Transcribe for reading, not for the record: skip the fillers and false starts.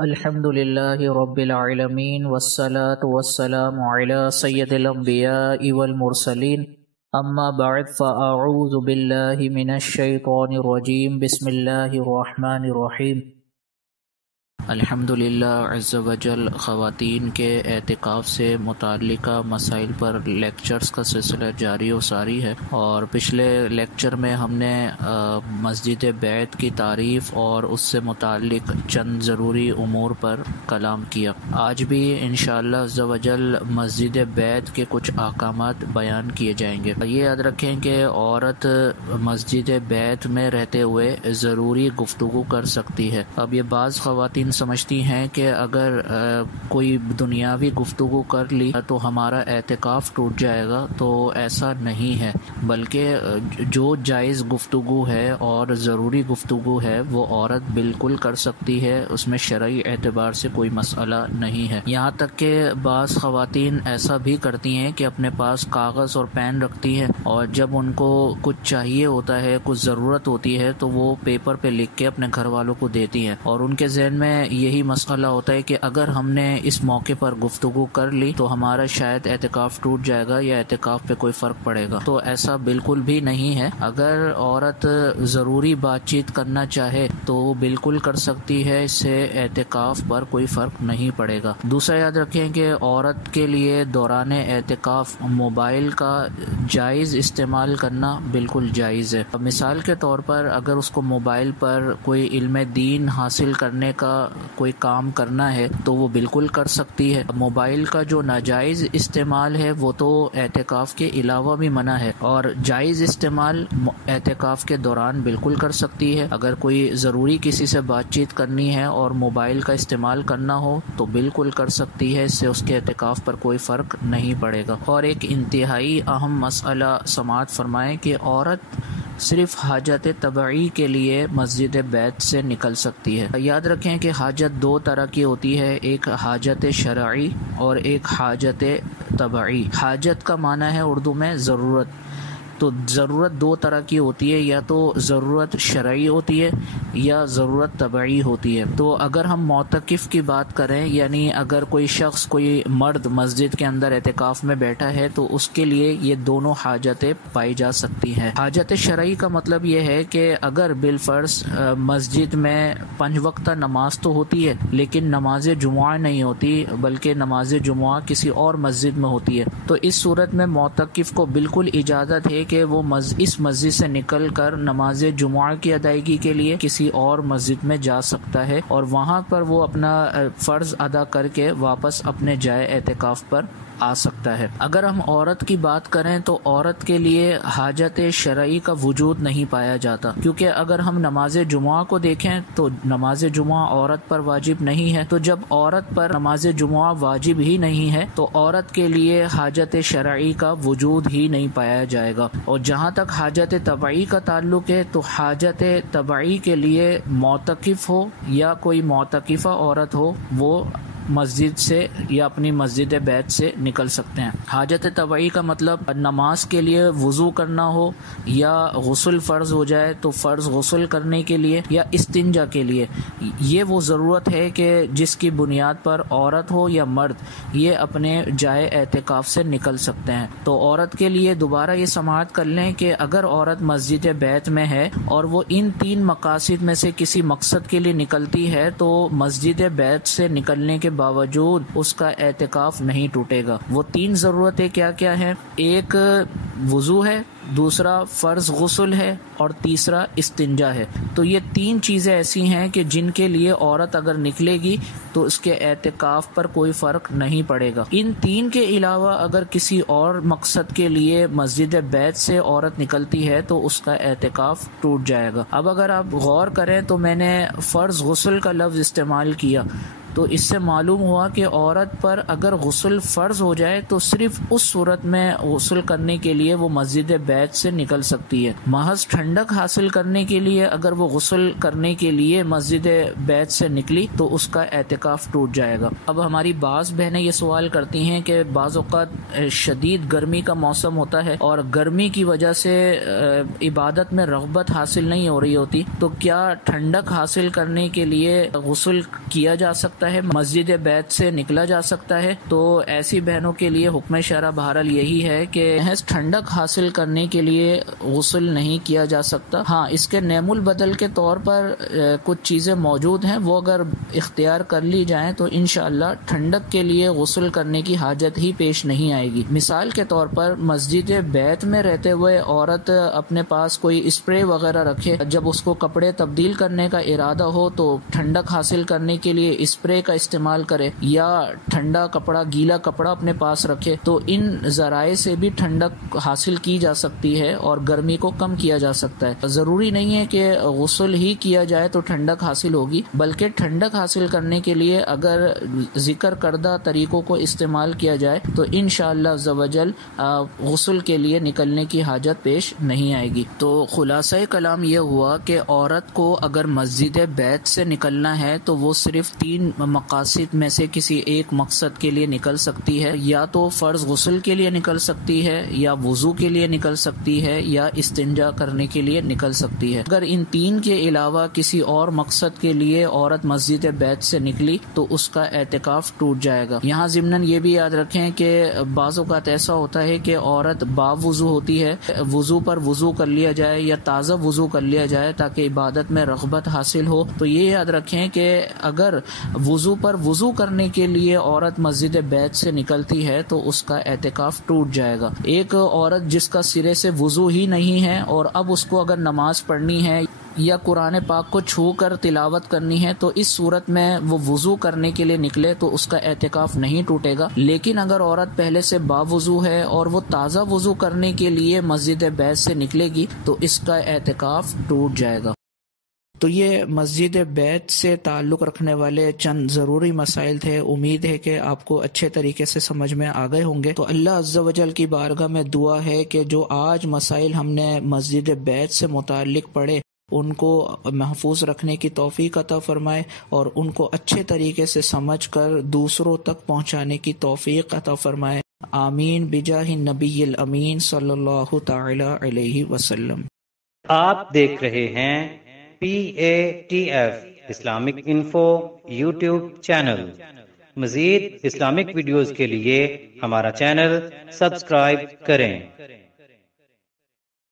الحمد لله رب العالمين والصلاة والسلام على سيد الأنبياء والمرسلين أما بعد فأعوذ بالله من الشيطان الرجيم بسم الله الرحمن الرحيم الحمدللہ عز وجل خواتین کے اعتکاف سے متعلقہ مسائل پر لیکچرز کا سلسلہ جاری و ساری ہے، اور پچھلے لیکچر میں ہم نے مسجد بیت کی تعریف اور اس سے متعلق چند ضروری امور پر کلام کیا۔ آج بھی انشاءاللہ عز وجل مسجد بیت کے کچھ احکامات بیان کیے جائیں گے۔ یہ یاد رکھیں کہ عورت مسجد بیت میں رہتے ہوئے ضروری گفتگو کر سکتی ہے۔ اب یہ بعض خواتین سمجھتی ہیں کہ اگر کوئی دنیاوی گفتگو کر لی تو ہمارا اعتکاف ٹوٹ جائے گا، تو ایسا نہیں ہے، بلکہ جو جائز گفتگو ہے اور ضروری گفتگو ہے وہ عورت بالکل کر سکتی ہے، اس میں شرعی اعتبار سے کوئی مسئلہ نہیں ہے۔ یہاں تک کہ بعض خواتین ایسا بھی کرتی ہیں کہ اپنے پاس کاغذ اور پین رکھتی ہیں، اور جب ان کو کچھ چاہیے ہوتا ہے، کچھ ضرورت ہوتی ہے، تو وہ پیپر پہ لکھ کے اپنے گھر والوں کو دیتی ہیں، اور ان کے ذہن میں یہی مسئلہ ہوتا ہے کہ اگر ہم نے اس موقع پر گفتگو کر لی تو ہمارا شاید اعتکاف ٹوٹ جائے گا یا اعتکاف پہ کوئی فرق پڑے گا۔ تو ایسا بالکل بھی نہیں ہے۔ اگر عورت ضروری بات چیت کرنا چاہے تو وہ بالکل کر سکتی ہے، اس سے اعتکاف پر کوئی فرق نہیں پڑے گا۔ دوسرا یاد رکھیں کہ عورت کے لیے دوران اعتکاف موبائل کا جائز استعمال کرنا بالکل جائز ہے۔ مثال کے طور پر اگر اس کو موبائل پر کوئی علم دین حاصل کرنے کا کوئی کام کرنا ہے تو وہ بالکل کر سکتی ہے۔ موبائل کا جو ناجائز استعمال ہے وہ تو اعتکاف کے علاوہ بھی منع ہے، اور جائز استعمال اعتکاف کے دوران بالکل کر سکتی ہے۔ اگر کوئی ضروری کسی سے بات چیت کرنی ہے اور موبائل کا استعمال کرنا ہو تو بالکل کر سکتی ہے، اس سے اس کے اعتکاف پر کوئی فرق نہیں پڑے گا۔ اور ایک انتہائی اہم مسئلہ سماعت فرمائیں کہ عورت صرف حاجت طبعی کے لیے مسجد بیت سے نکل سکتی ہے۔ یاد رکھیں کہ حاجت دو طرح کی ہوتی ہے، ایک حاجت شرعی اور ایک حاجت طبعی۔ حاجت کا معنی ہے اردو میں ضرورت، تو ضرورت دو طرح کی ہوتی ہے، یا تو ضرورت شرعی ہوتی ہے یا ضرورت طبعی ہوتی ہے۔ تو اگر ہم معتکف کی بات کریں، یعنی اگر کوئی شخص، کوئی مرد مسجد کے اندر اعتکاف میں بیٹھا ہے تو اس کے لیے یہ دونوں حاجتیں پائی جا سکتی ہیں۔ حاجت شرعی کا مطلب یہ ہے کہ اگر بالفرض مسجد میں 5 وقتہ نماز تو ہوتی ہے لیکن نماز جمعہ نہیں ہوتی، بلکہ نماز جمعہ کسی اور مسجد میں ہوتی ہے، تو اس صورت میں معتکف کو بالکل اجازت ہے کہ وہ اس مسجد سے نکل کر نماز جمعہ کی ادائیگی کے لیے کسی اور مسجد میں جا سکتا ہے، اور وہاں پر وہ اپنا فرض ادا کر کے واپس اپنے جائے اعتکاف پر آ سکتا ہے۔ اگر ہم عورت کی بات کریں تو عورت کے لیے حاجت شرعی کا وجود نہیں پایا جاتا، کیونکہ اگر ہم نماز جمعہ کو دیکھیں تو نماز جمعہ عورت پر واجب نہیں ہے، تو جب عورت پر نماز جمعہ واجب ہی نہیں ہے تو عورت کے لیے حاجت شرعی کا وجود ہی نہیں پایا جائے گا۔ اور جہاں تک حاجت طبعی کا تعلق ہے تو حاجت طبعی کے لیے معتکف ہو یا کوئی معتکفہ عورت ہو، وہ مسجد سے یا اپنی مسجد بیت سے نکل سکتے ہیں۔ حاجت طبعی کا مطلب نماز کے لیے وضو کرنا ہو، یا غسل فرض ہو جائے تو فرض غسل کرنے کے لیے، یا استنجا کے لیے۔ یہ وہ ضرورت ہے کہ جس کی بنیاد پر عورت ہو یا مرد یہ اپنے جائے اعتکاف سے نکل سکتے ہیں۔ تو عورت کے لیے دوبارہ یہ سماعت کر لیں کہ اگر عورت مسجد بیت میں ہے اور وہ ان 3 مقاصد میں سے کسی مقصد کے لیے نکلتی ہے تو مسجد بیت سے نکلنے کے باوجود اس کا اعتکاف نہیں ٹوٹے گا۔ وہ 3 ضرورتیں کیا کیا ہیں؟ ایک وضو ہے، دوسرا فرض غسل ہے، اور تیسرا استنجا ہے۔ تو یہ 3 چیزیں ایسی ہیں کہ جن کے لیے عورت اگر نکلے گی تو اس کے اعتکاف پر کوئی فرق نہیں پڑے گا۔ ان 3 کے علاوہ اگر کسی اور مقصد کے لیے مسجد بیت سے عورت نکلتی ہے تو اس کا اعتکاف ٹوٹ جائے گا۔ اب اگر آپ غور کریں تو میں نے فرض غسل کا لفظ استعمال کیا، تو اس سے معلوم ہوا کہ عورت پر اگر غسل فرض ہو جائے تو صرف اس صورت میں غسل کرنے کے لیے وہ مسجد بیت سے نکل سکتی ہے. محض ٹھنڈک حاصل کرنے کے لیے اگر وہ غسل کرنے کے لیے مسجد بیت سے نکلی تو اس کا اعتکاف ٹوٹ جائے گا. اب ہماری بعض بہنیں یہ سوال کرتی ہیں کہ بعض اوقات شدید گرمی کا موسم ہوتا ہے اور گرمی کی وجہ سے عبادت میں رغبت حاصل نہیں ہو رہی ہوتی، تو کیا ٹھنڈک حاصل کرنے کے لیے غسل کیا جا سکتا ہے، مسجد بیت سے نکلا جا سکتا ہے؟ تو ایسی بہنوں کے لیے حکم شرع بہرحال یہی ہے کہ محض ٹھنڈک حاصل کرنے کے لیے غسل نہیں کیا جا سکتا. ہاں، اس کے نعم البدل کے طور پر کچھ چیزیں موجود ہیں، وہ اگر اختیار کر لی جائیں تو انشاءاللہ ٹھنڈک کے لیے غسل کرنے کی حاجت ہی پیش نہیں آئے گی. مثال کے طور پر مسجد بیت میں رہتے ہوئے عورت اپنے پاس کوئی اسپرے وغیرہ رکھے، جب اس کو کپڑے تبدیل کرنے کا ارادہ ہو تو ٹھنڈک حاصل کرنے کے لیے اسپرے کا استعمال کرے، یا ٹھنڈا کپڑا، گیلا کپڑا اپنے پاس رکھے، تو ان ذرائع سے بھی ٹھنڈک حاصل کی جا سکتی ہے اور گرمی کو کم کیا جا سکتا ہے. ضروری نہیں ہے کہ غسل ہی کیا جائے تو ٹھنڈک حاصل ہوگی، بلکہ ٹھنڈک حاصل کرنے کے لیے اگر ذکر کردہ طریقوں کو استعمال کیا جائے تو انشاءاللہ عز و جل غسل کے لیے نکلنے کی حاجت پیش نہیں آئے گی. تو خلاصہ کلام یہ ہوا کہ عورت کو اگر مسجد بیت سے نکلنا ہے تو وہ صرف 3 مقاصد میں سے کسی ایک مقصد کے لیے نکل سکتی ہے، یا تو فرض غسل کے لیے نکل سکتی ہے، یا وضو کے لیے نکل سکتی ہے، یا استنجا کرنے کے لیے نکل سکتی ہے. اگر ان 3 کے علاوہ کسی اور مقصد کے لیے عورت مسجد بیت سے نکلی تو اس کا اعتکاف ٹوٹ جائے گا. یہاں ضمناً یہ بھی یاد رکھیں کہ بعض اوقات ایسا ہوتا ہے کہ عورت باوضو ہوتی ہے، وضو پر وضو کر لیا جائے یا تازہ وضو کر لیا جائے تاکہ عبادت میں رغبت حاصل ہو. تو یہ یاد رکھیں کہ اگر وضو پر وضو کرنے کے لیے عورت مسجد بیت سے نکلتی ہے تو اس کا اعتکاف ٹوٹ جائے گا. ایک عورت جس کا سرے سے وضو ہی نہیں ہے اور اب اس کو اگر نماز پڑھنی ہے یا قرآن پاک کو چھو کر تلاوت کرنی ہے تو اس صورت میں وہ وضو کرنے کے لیے نکلے تو اس کا اعتکاف نہیں ٹوٹے گا. لیکن اگر عورت پہلے سے باوضو ہے اور وہ تازہ وضو کرنے کے لیے مسجد بیت سے نکلے گی تو اس کا اعتکاف ٹوٹ جائے گا. تو یہ مسجد بیت سے تعلق رکھنے والے چند ضروری مسائل تھے. امید ہے کہ آپ کو اچھے طریقے سے سمجھ میں آ گئے ہوں گے. تو اللہ عز و جل کی بارگاہ میں دعا ہے کہ جو آج مسائل ہم نے مسجد بیت سے متعلق پڑھے ان کو محفوظ رکھنے کی توفیق عطا فرمائے اور ان کو اچھے طریقے سے سمجھ کر دوسروں تک پہنچانے کی توفیق عطا فرمائے. آمین بجاہ النبی الامین صلی اللہ تعالی علیہ وسلم. آپ دیکھ رہے ہیں PATF Islamic info YouTube channel. مزید اسلامک ویڈیوز کے لیے ہمارا چینل سبسکرائب کریں.